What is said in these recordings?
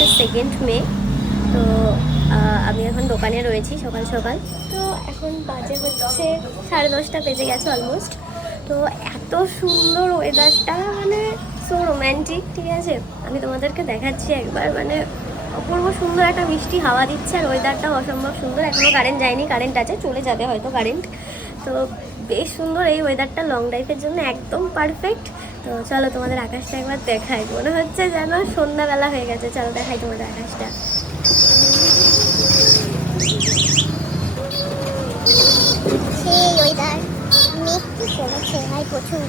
হচ্ছে 2 মে। তো আমি এখন দোকানে রয়েছি সকাল সকাল। তো এখন বাজে হচ্ছে 10:30 বেজে গেছে অলমোস্ট। তো এত সুন্দর ওয়েদারটা, মানে সো রোম্যান্টিক। ঠিক আছে, আমি তোমাদেরকে দেখাচ্ছি একবার, মানে অপূর্ব সুন্দর একটা মিষ্টি হাওয়া দিচ্ছে আর ওয়েদারটা অসম্ভব সুন্দর। এখনও কারেন্ট যায়নি, কারেন্ট আছে, চলে যাবে হয়তো কারেন্ট। তো বেশ সুন্দর এই ওয়েদারটা, লং ড্রাইভের জন্য একদম পারফেক্ট। তো চলো তোমাদের আকাশটা একবার দেখাই, মনে হচ্ছে যেন সন্ধ্যাবেলা হয়ে গেছে। চলো দেখাই তোমাদের আকাশটা। সেই ওয়েদার, মেঘ কি কমেছে ভাই প্রচুর।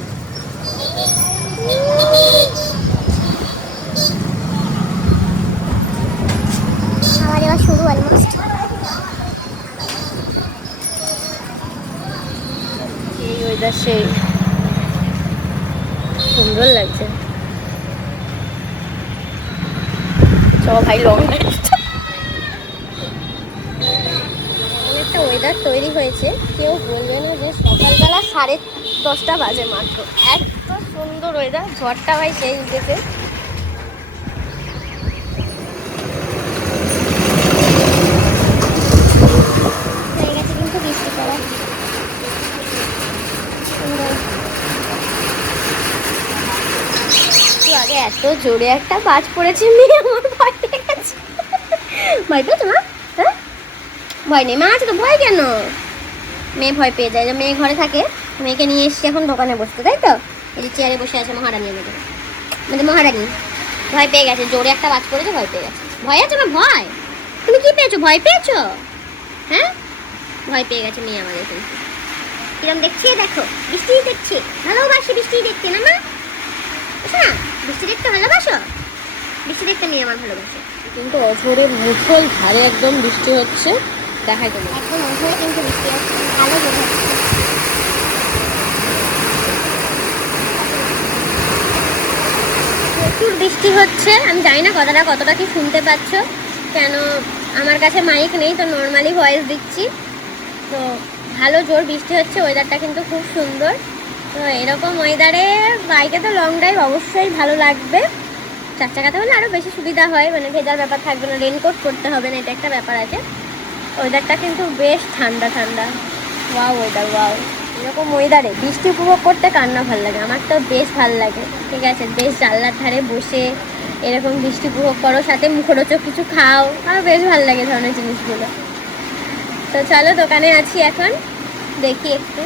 খাওয়া দাওয়া শুরু অলমোস্ট। এই ওয়েদার সেই সুন্দর লাগছে। চ ভাই লং একটা ওয়েদার তৈরি হয়েছে, কেউ বলবে না যে সকালবেলা 10:30 বাজে মাত্র। এত সুন্দর ওয়েদার, ঝড়টা ভাই সেই উঠেছে। হয়ে গেছে কিন্তু বৃষ্টি পড়া আগে এত জোরে একটা বাজ পড়েছে, মেয়ে আমার ভয় পেয়ে গেছে। ভয় পেয়েছো মা? হ্যাঁ, ভয় নেই মা, আছে তো, ভয় কেন? মেয়ে ভয় পেয়ে যায়, মেয়ে ঘরে থাকে। মেয়েকে নিয়ে এসছি এখন দোকানে বসতে, তাই তো? এই যে চেয়ারে বসে আছে মহারানী, আমাদের মহারানী। ভয় পেয়ে গেছে, জোরে একটা বাজ পড়েছে, ভয় পেয়ে গেছে। ভয় আছে মা? ভয়? তুমি কি পেয়েছো? ভয় পেয়েছো? হ্যাঁ, ভয় পেয়ে গেছে মেয়ে আমাদের। কিন্তু কিরম দেখছি, দেখো বৃষ্টি দেখছি, ভালোবাসি বৃষ্টি দেখতে না মা? না, বৃষ্টি দেখতে ভালোবাসো? বৃষ্টি দেখতে মেয়ে আমার ভালোবাসে। কিন্তু অঝরে মুষল ধারে একদম বৃষ্টি হচ্ছে, দেখাই তোমার। এখন অঝরে কিন্তু বৃষ্টি হচ্ছে, ভালো বোঝা প্রচুর বৃষ্টি হচ্ছে। আমি জানি না কথাটা কতটা কি শুনতে পাচ্ছ, কেন আমার কাছে মাইক নেই, তো নর্মালি ভয়েস দিচ্ছি। তো ভালো জোর বৃষ্টি হচ্ছে, ওয়েদারটা কিন্তু খুব সুন্দর। তো এরকম ওয়েদারে বাইকে তো লং ড্রাইভ অবশ্যই ভালো লাগবে। 4 চাকাতে হলে আরও বেশি সুবিধা হয়, মানে ভেজার ব্যাপার থাকবে না, রেনকোট করতে হবে না, এটা একটা ব্যাপার আছে। ওয়েদারটা কিন্তু বেশ ঠান্ডা ঠান্ডা, ওয়াও ওয়েদার, ওয়াও। এরকম ওয়েদারে বৃষ্টি উপভোগ করতে কার না ভালো লাগে? আমার তো বেশ ভালো লাগে। ঠিক আছে, বেশ জানলার ধারে বসে এরকম বৃষ্টি উপভোগ করো, সাথে মুখরোচক কিছু খাও, আমার বেশ ভালো লাগে ধরনের জিনিসগুলো। তো চলো দোকানে আছি এখন, দেখি একটু